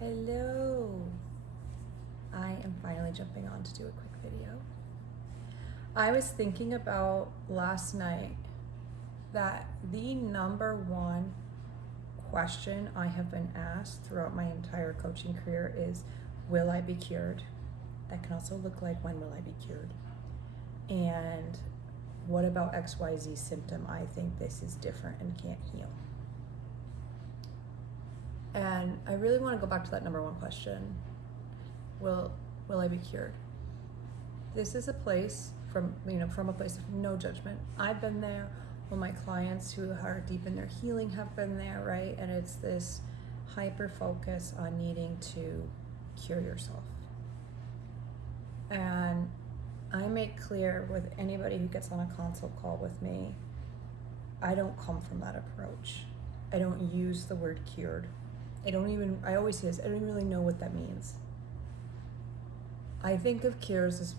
Hello. I am finally jumping on to do a quick video. I was thinking about last night that the number one question I have been asked throughout my entire coaching career is, will I be cured? That can also look like, when will I be cured? And what about XYZ symptom? I think this is different and can't heal. And I really want to go back to that number one question. Will I be cured? This is a place from a place of no judgment. I've been there. Well, my clients who are deep in their healing have been there, right? And it's this hyper focus on needing to cure yourself. And I make clear with anybody who gets on a consult call with me, I don't come from that approach. I don't use the word cured. I always say this, I don't even really know what that means. I think of cures as,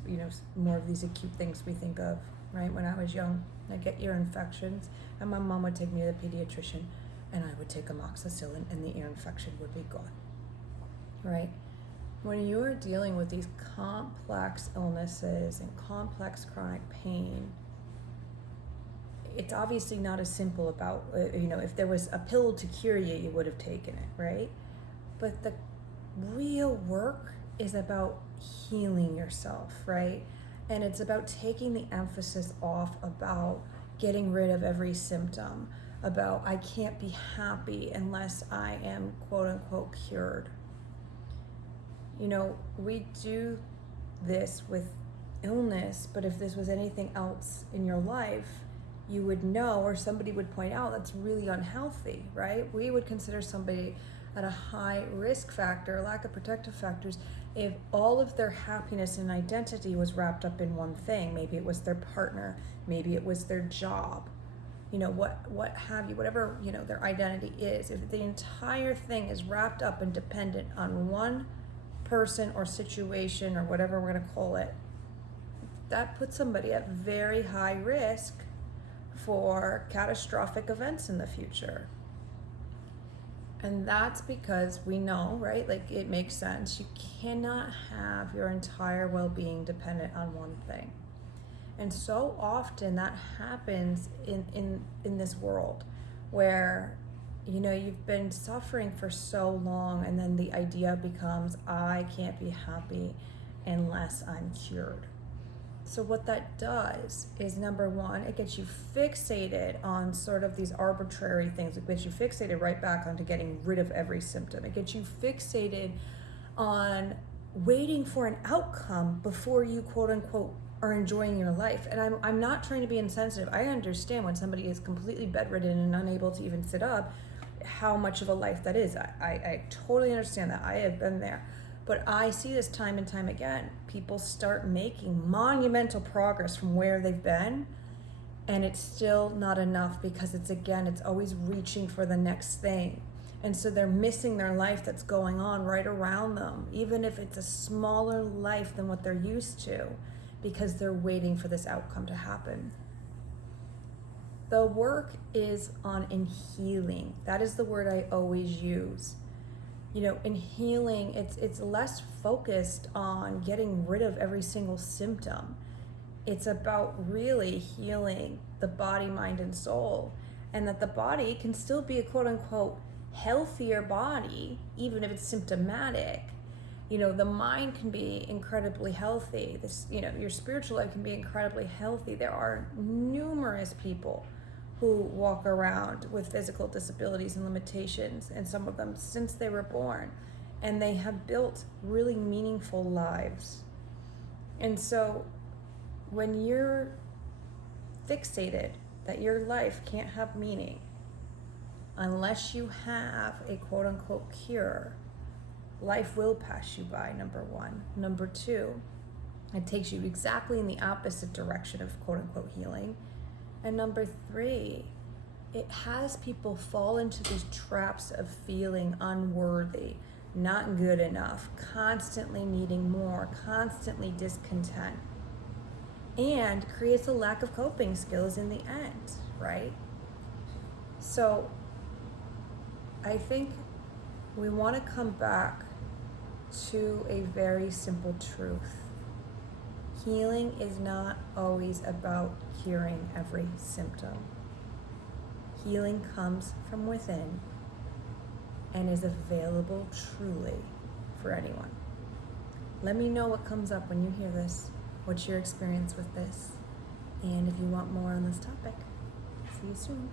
more of these acute things we think of, right? When I was young, I'd get ear infections, and my mom would take me to the pediatrician, and I would take amoxicillin, and the ear infection would be gone, right? When you're dealing with these complex illnesses and complex chronic pain, it's obviously not as simple about, if there was a pill to cure you, you would have taken it, right? But the real work is about healing yourself, right? And it's about taking the emphasis off about getting rid of every symptom, about I can't be happy unless I am quote unquote cured. We do this with illness, but if this was anything else in your life, you would know, or somebody would point out, that's really unhealthy, right? We would consider somebody at a high risk factor, lack of protective factors, if all of their happiness and identity was wrapped up in one thing. Maybe it was their partner, maybe it was their job, what have you, whatever, their identity is. If the entire thing is wrapped up and dependent on one person or situation or whatever we're gonna call it, that puts somebody at very high risk for catastrophic events in the future. And that's because we know, right? Like, it makes sense. You cannot have your entire well-being dependent on one thing. And so often that happens in this world where, you've been suffering for so long, and then the idea becomes, I can't be happy unless I'm cured. So what that does is, number one, it gets you fixated on sort of these arbitrary things. It gets you fixated right back onto getting rid of every symptom. It gets you fixated on waiting for an outcome before you quote unquote are enjoying your life. And I'm not trying to be insensitive. I understand when somebody is completely bedridden and unable to even sit up, how much of a life that is. I totally understand that. I have been there. But I see this time and time again. People start making monumental progress from where they've been, and it's still not enough because it's always reaching for the next thing. And so they're missing their life that's going on right around them, even if it's a smaller life than what they're used to, because they're waiting for this outcome to happen. The work is in healing. That is the word I always use. In healing, it's less focused on getting rid of every single symptom. It's about really healing the body, mind, and soul, and that the body can still be a quote unquote healthier body, even if it's symptomatic. The mind can be incredibly healthy. Your spiritual life can be incredibly healthy. There are numerous people who walk around with physical disabilities and limitations, and some of them since they were born, and they have built really meaningful lives. And so when you're fixated that your life can't have meaning unless you have a quote unquote cure, life will pass you by, number one. Number two, it takes you exactly in the opposite direction of quote unquote healing. And number three, it has people fall into these traps of feeling unworthy, not good enough, constantly needing more, constantly discontent, and creates a lack of coping skills in the end, right? So I think we want to come back to a very simple truth. Healing is not always about curing every symptom. Healing comes from within and is available truly for anyone. Let me know what comes up when you hear this. What's your experience with this? And if you want more on this topic, see you soon.